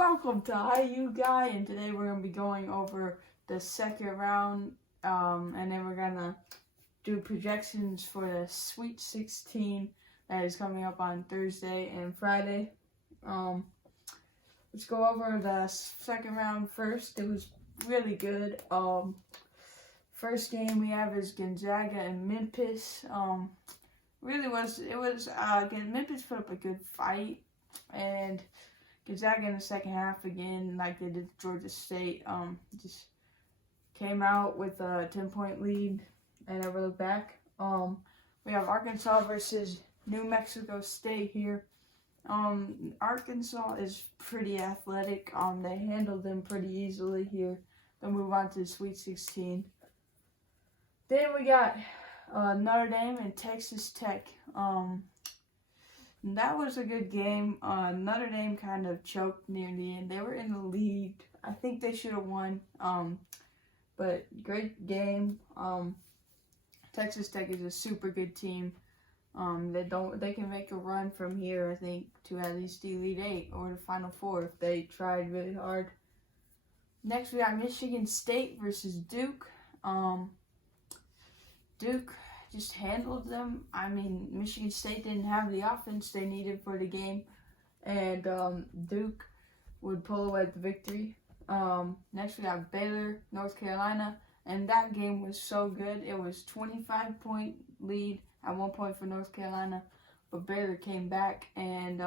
Welcome to IU Guy, and today we're going to be going over the second round, and then we're going to do projections for the Sweet 16 that is coming up on Thursday and Friday. Let's go over the second round first. It was really good. First game we have is Gonzaga and Memphis. Memphis put up a good fight, and Gonzaga in the second half again, like they did Georgia State, just came out with a 10-point lead and never looked back. We have Arkansas versus New Mexico State here. Arkansas is pretty athletic. They handled them pretty easily here. They'll move on to the Sweet 16. Then we got Notre Dame and Texas Tech. That was a good game. Notre Dame kind of choked near the end. They were in the lead. I think they should have won. But great game. Texas Tech is a super good team. They can make a run from here, I think, to at least the Elite Eight or the Final Four if they tried really hard. Next, we got Michigan State versus Duke. Duke just handled them. I mean, Michigan State didn't have the offense they needed for the game, and Duke would pull away the victory. Next, we got Baylor, North Carolina, and that game was so good. It was 25-point lead at 1 point for North Carolina, but Baylor came back, and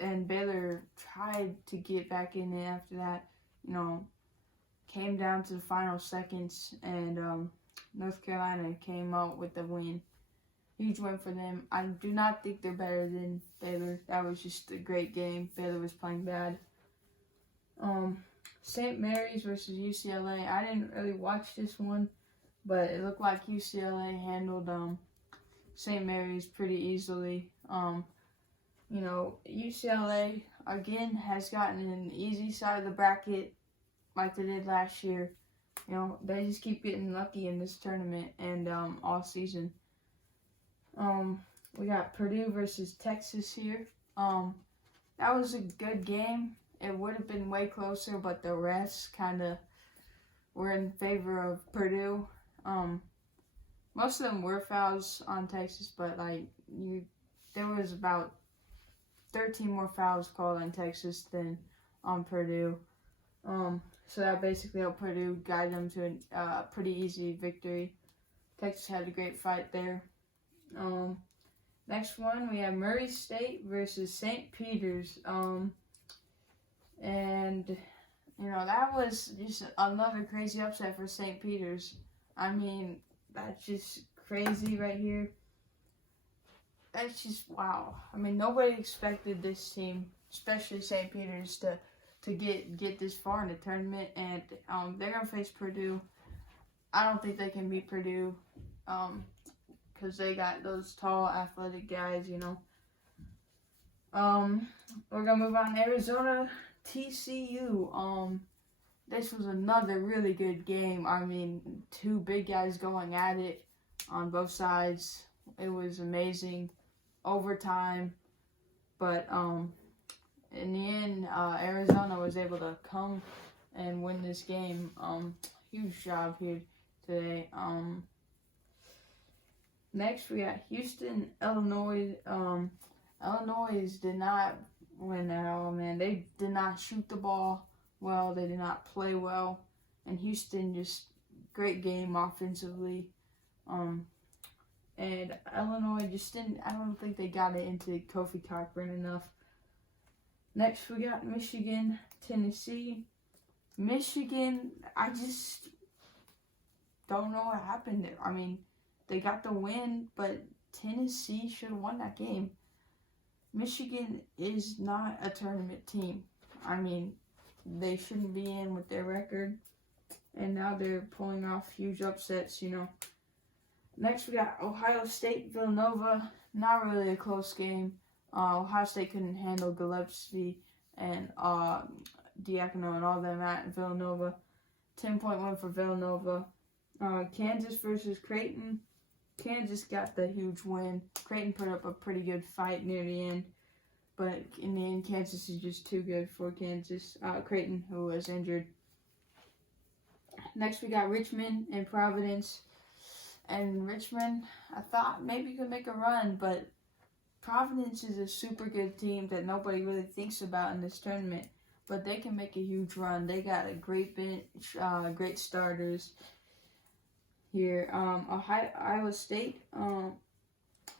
and Baylor tried to get back in it after that. Came down to the final seconds, and North Carolina came out with the win. Huge win for them. I do not think they're better than Baylor. That was just a great game. Baylor was playing bad. St. Mary's versus UCLA. I didn't really watch this one, but it looked like UCLA handled St. Mary's pretty easily. UCLA, again, has gotten an easy side of the bracket like they did last year. They just keep getting lucky in this tournament and all season. We got Purdue versus Texas here. That was a good game. It would have been way closer, but the refs kind of were in favor of Purdue. Most of them were fouls on Texas, but there was about 13 more fouls called on Texas than on Purdue. So that basically helped Purdue guide them to a pretty easy victory. Texas had a great fight there. Next one, we have Murray State versus St. Peter's. That was just another crazy upset for St. Peter's. I mean, that's just crazy right here. That's just wow. I mean, nobody expected this team, especially St. Peter's, to get this far in the tournament, and they're going to face Purdue. I don't think they can beat Purdue because they got those tall, athletic guys, We're going to move on to Arizona, TCU. This was another really good game. I mean, two big guys going at it on both sides. It was amazing. Overtime, but in the end, Arizona was able to come and win this game. Huge job here today. Next, we got Houston, Illinois. Illinois did not win at all, man. They did not shoot the ball well. They did not play well. And Houston, just great game offensively. And Illinois just didn't, I don't think they got it into Kofi Cockburn enough. Next, we got Michigan, Tennessee. Michigan, I just don't know what happened there. I mean, they got the win, but Tennessee should have won that game. Michigan is not a tournament team. I mean, they shouldn't be in with their record, and now they're pulling off huge upsets, Next, we got Ohio State, Villanova. Not really a close game. Ohio State couldn't handle Gillespie and Diacono and all them at Villanova. 10-point win for Villanova. Kansas versus Creighton. Kansas got the huge win. Creighton put up a pretty good fight near the end. but in the end, Kansas is just too good for Kansas. Creighton, who was injured. Next, we got Richmond and Providence. And Richmond, I thought maybe could make a run, but Providence is a super good team that nobody really thinks about in this tournament. But they can make a huge run. They got a great bench, great starters here. Iowa State,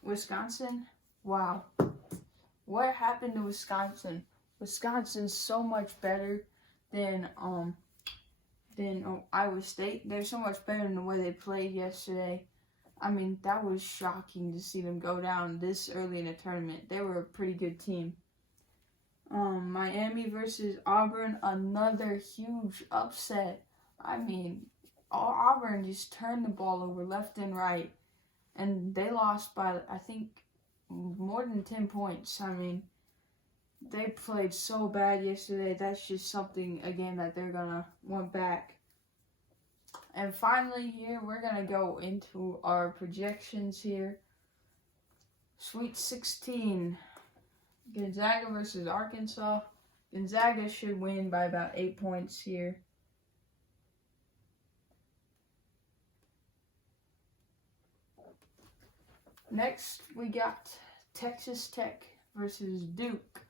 Wisconsin. Wow. What happened to Wisconsin? Wisconsin's so much better than Iowa State. They're so much better than the way they played yesterday. I mean, that was shocking to see them go down this early in the tournament. They were a pretty good team. Miami versus Auburn, another huge upset. I mean, Auburn just turned the ball over left and right, and they lost by, I think, more than 10 points. I mean, they played so bad yesterday. That's just something, again, that they're going to want back. And finally here, we're going to go into our projections here. Sweet 16. Gonzaga versus Arkansas. Gonzaga should win by about 8 points here. Next, we got Texas Tech versus Duke.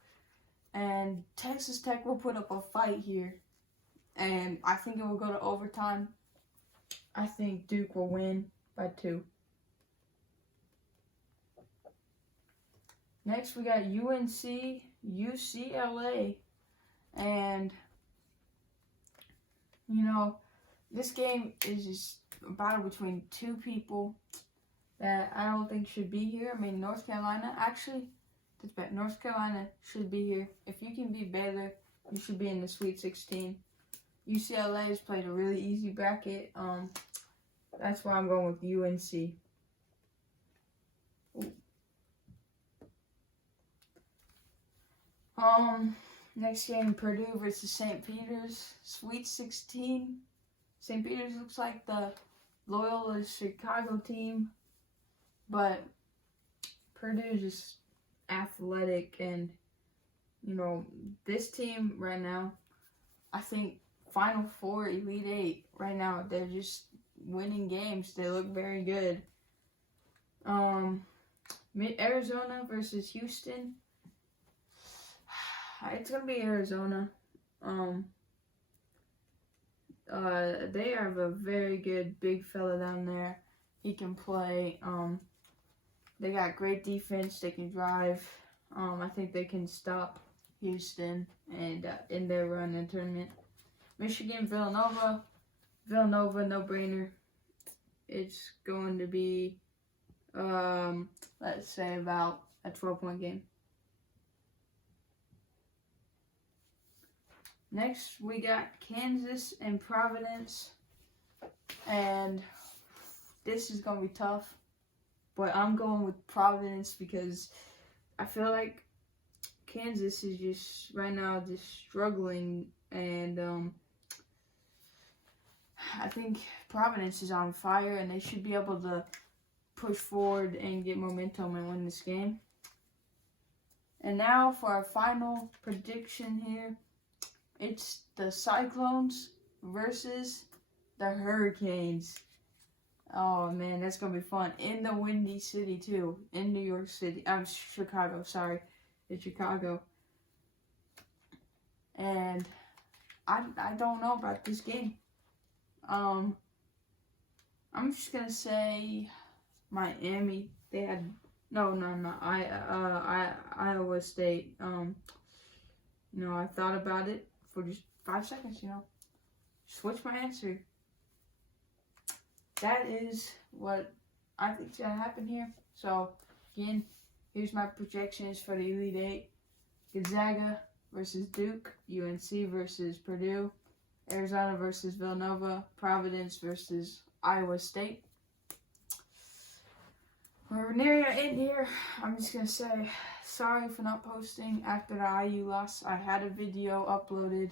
And Texas Tech will put up a fight here. And I think it will go to overtime. I think Duke will win by 2. Next, we got UNC, UCLA. And, you know, this game is just a battle between two people that I don't think should be here. I mean, North Carolina, actually, that's bad. North Carolina should be here. If you can beat Baylor, you should be in the Sweet 16. UCLA has played a really easy bracket. That's why I'm going with UNC. Next game, Purdue versus St. Peter's. Sweet 16. St. Peter's looks like the Loyola Chicago team, but Purdue is just athletic, and, you know, this team right now, I think Final Four, Elite Eight, right now, they're just winning games. They look very good. Arizona versus Houston. It's going to be Arizona. They have a very good big fella down there. He can play. They got great defense. They can drive. I think they can stop Houston and in their run in tournament. Michigan, Villanova. Villanova, no-brainer. It's going to be, let's say, about a 12-point game. Next, we got Kansas and Providence. And this is going to be tough. But I'm going with Providence because I feel like Kansas is just, right now, just struggling. And I think Providence is on fire, and they should be able to push forward and get momentum and win this game. And now for our final prediction here. It's the Cyclones versus the Hurricanes. Oh, man, that's going to be fun. In the Windy City, too. In New York City. Chicago, sorry. It's Chicago. And I don't know about this game. I'm just going to say Miami. They had... No. Iowa State. I thought about it for just 5 seconds, Switch my answer. That is what I think is going to happen here. So, again, here's my projections for the Elite Eight. Gonzaga versus Duke. UNC versus Purdue. Arizona versus Villanova. Providence versus Iowa State. We're near the end here. I'm just going to say sorry for not posting after the IU loss. I had a video uploaded,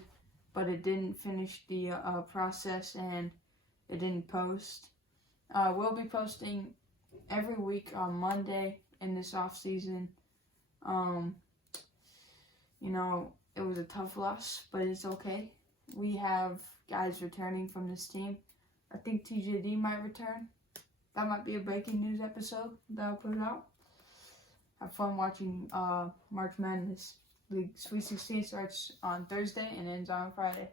but it didn't finish the process and it didn't post. We'll be posting every week on Monday in this off season. You know, it was a tough loss, but it's okay. We have guys returning from this team. I think TJD might return. That might be a breaking news episode that I'll put out. Have fun watching March Madness. The Sweet 16 starts on Thursday and ends on Friday.